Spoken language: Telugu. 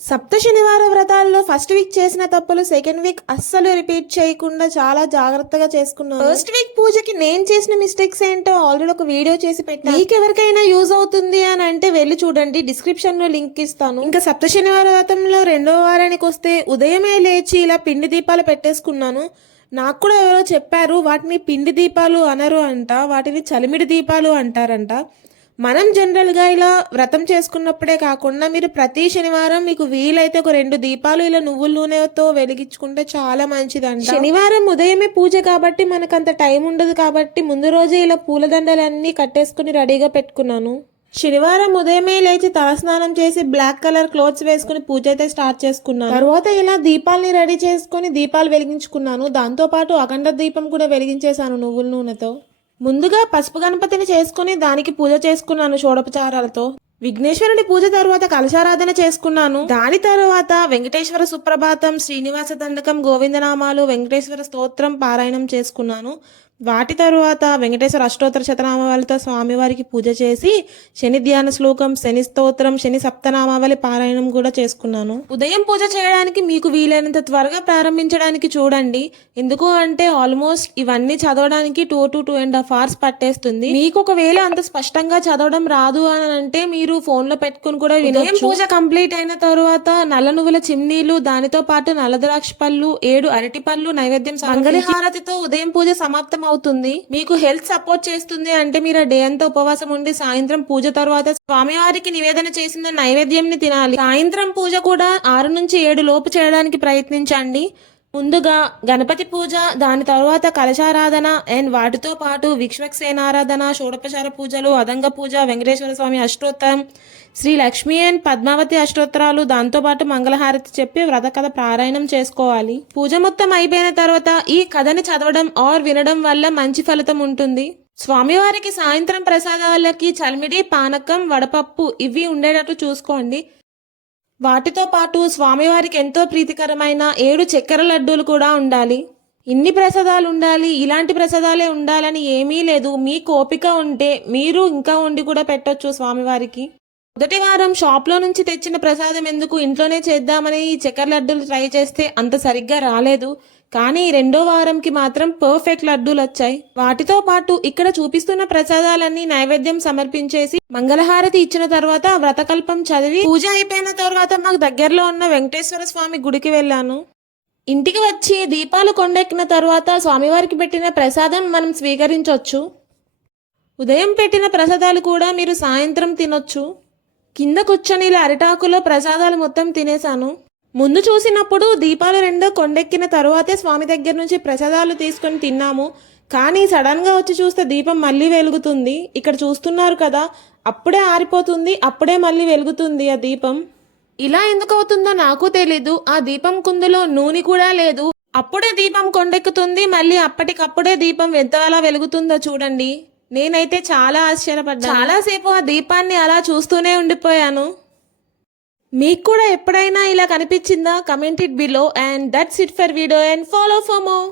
సప్త శనివార వ్రతాల్లో ఫస్ట్ వీక్ చేసిన తప్పులు సెకండ్ వీక్ అస్సలు రిపీట్ చేయకుండా చాలా జాగ్రత్తగా చేసుకున్నాను. ఫస్ట్ వీక్ పూజకి నేను చేసిన మిస్టేక్స్ ఏంటో ఆల్రెడీ ఒక వీడియో చేసి పెట్టాను. మీకు ఎవరికైనా యూజ్ అవుతుంది అని అంటే వెళ్ళి చూడండి, డిస్క్రిప్షన్ లో లింక్ ఇస్తాను. ఇంకా సప్త శనివార వ్రతంలో 2వ వారానికి వస్తే ఉదయమే లేచి ఇలా పిండి దీపాలు పెట్టేసుకున్నాను. నాకు కూడా ఎవరో చెప్పారు వాటిని పిండి దీపాలు అనరు అంట, వాటిని చలిమిడి దీపాలు అంటారంట. మనం జనరల్గా ఇలా వ్రతం చేసుకున్నప్పుడే కాకుండా మీరు ప్రతి శనివారం మీకు వీలైతే ఒక 2 దీపాలు ఇలా నువ్వుల నూనెతో వెలిగించుకుంటే చాలా మంచిదంట. శనివారం ఉదయమే పూజ కాబట్టి మనకంత టైం ఉండదు కాబట్టి ముందు రోజే ఇలా పూలదండలన్నీ కట్టేసుకుని రెడీగా పెట్టుకున్నాను. శనివారం ఉదయమే లేచి తలస్నానం చేసి బ్లాక్ కలర్ క్లోత్స్ వేసుకుని పూజ అయితే స్టార్ట్ చేసుకున్నాను. తర్వాత ఇలా దీపాలని రెడీ చేసుకుని దీపాలు వెలిగించుకున్నాను. దాంతో పాటు అఖండ దీపం కూడా వెలిగించేశాను నువ్వుల నూనెతో. ముందుగా పసుపు గణపతిని చేసుకుని దానికి పూజ చేసుకున్నాను షోడోపచారాలతో. విఘ్నేశ్వరుడి పూజ తరువాత కలశారాధన చేసుకున్నాను. దాని తరువాత వెంకటేశ్వర సుప్రభాతం, శ్రీనివాస దండకం, గోవిందనామాలు, వెంకటేశ్వర స్తోత్రం పారాయణం చేసుకున్నాను. వాటి తరువాత వెంకటేశ్వర అష్టోత్తర శతనామావళితో స్వామివారికి పూజ చేసి శని ధ్యాన శ్లోకం, శని స్తోత్రం, శని సప్తనామావళి పారాయణం కూడా చేసుకున్నాను. ఉదయం పూజ చేయడానికి మీకు వీలైనంత త్వరగా ప్రారంభించడానికి చూడండి. ఎందుకు అంటే ఆల్మోస్ట్ ఇవన్నీ చదవడానికి 2 to 2.5 hours పట్టేస్తుంది. మీకు ఒకవేళ అంత స్పష్టంగా చదవడం రాదు అని అంటే మీరు ఫోన్ లో పెట్టుకుని కూడా వినొచ్చు. పూజ కంప్లీట్ అయిన తరువాత నల్ల నువ్వుల చిమ్నీలు, దానితో పాటు నల్ల ద్రాక్ష పళ్ళు, 7 అరటి పళ్ళు నైవేద్యం మంగళహారతితో ఉదయం పూజ సమాప్తం అవుతుంది. మీకు హెల్త్ సపోర్ట్ చేస్తుంది అంటే మీరు డే అంతా ఉపవాసం ఉండి సాయంత్రం పూజ తర్వాత స్వామివారికి నివేదన చేసిన నైవేద్యం తినాలి. సాయంత్రం పూజ కూడా 6 నుంచి 7 లోపు చేయడానికి ప్రయత్నించండి. ముందుగా గణపతి పూజ, దాని తర్వాత కలశారాధన అండ్ వాటితో పాటు విశ్వక్సేనారాధన, షోడోపచార పూజలు, అదంగ పూజ, వెంకటేశ్వర స్వామి అష్టోత్తరం, శ్రీ లక్ష్మీ అండ్ పద్మావతి అష్టోత్తరాలు, దాంతోపాటు మంగళహారతి చెప్పి వ్రత కథ పారాయణం చేసుకోవాలి. పూజ మొత్తం అయిపోయిన తర్వాత ఈ కథని చదవడం ఆర్ వినడం వల్ల మంచి ఫలితం ఉంటుంది. స్వామివారికి సాయంత్రం ప్రసాదాలకి చలిమిడి, పానకం, వడపప్పు ఇవి ఉండేటట్టు చూసుకోండి. వాటితో పాటు స్వామివారికి ఎంతో ప్రీతికరమైన 7 చక్కెర లడ్డూలు కూడా ఉండాలి. ఇన్ని ప్రసాదాలు ఉండాలి, ఇలాంటి ప్రసాదాలే ఉండాలని ఏమీ లేదు. మీకు ఓపిక ఉంటే మీరు ఇంకా వండి కూడా పెట్టొచ్చు స్వామివారికి. మొదటి వారం షాప్లో నుంచి తెచ్చిన ప్రసాదం ఎందుకు ఇంట్లోనే చేద్దామని ఈ చక్కెర లడ్డూలు ట్రై చేస్తే అంత సరిగ్గా రాలేదు. కానీ 2వ వారంకి మాత్రం పర్ఫెక్ట్ లడ్డూలు వచ్చాయి. వాటితో పాటు ఇక్కడ చూపిస్తున్న ప్రసాదాలన్నీ నైవేద్యం సమర్పించేసి మంగళహారతి ఇచ్చిన తర్వాత వ్రతకల్పం చదివి పూజ అయిపోయిన తర్వాత మాకు దగ్గరలో ఉన్న వెంకటేశ్వర స్వామి గుడికి వెళ్ళాను. ఇంటికి వచ్చి దీపాలు కొండెక్కిన తర్వాత స్వామివారికి పెట్టిన ప్రసాదం మనం స్వీకరించవచ్చు. ఉదయం పెట్టిన ప్రసాదాలు కూడా మీరు సాయంత్రం తినొచ్చు. కింద కూర్చొని ఇలా అరిటాకులో ప్రసాదాలు మొత్తం తినేశాను. ముందు చూసినప్పుడు దీపాలు 2 కొండెక్కిన తరువాతే స్వామి దగ్గర నుంచి ప్రసాదాలు తీసుకొని తిన్నాము. కానీ సడన్ గా వచ్చి చూస్తే దీపం మళ్ళీ వెలుగుతుంది. ఇక్కడ చూస్తున్నారు కదా, అప్పుడే ఆరిపోతుంది, అప్పుడే మళ్ళీ వెలుగుతుంది ఆ దీపం. ఇలా ఎందుకు అవుతుందో నాకు తెలీదు. ఆ దీపం కుందులో నూనె కూడా లేదు. అప్పుడే దీపం కొండెక్కుతుంది, మళ్ళీ అప్పటికప్పుడే దీపం ఎంతలా వెలుగుతుందో చూడండి. నేనైతే చాలా ఆశ్చర్యపడ్డాను. చాలాసేపు ఆ దీపాన్ని అలా చూస్తూనే ఉండిపోయాను. మీకు కూడా ఎప్పుడైనా ఇలా కనిపించిందా? Comment it below. And that's it for video and follow for more.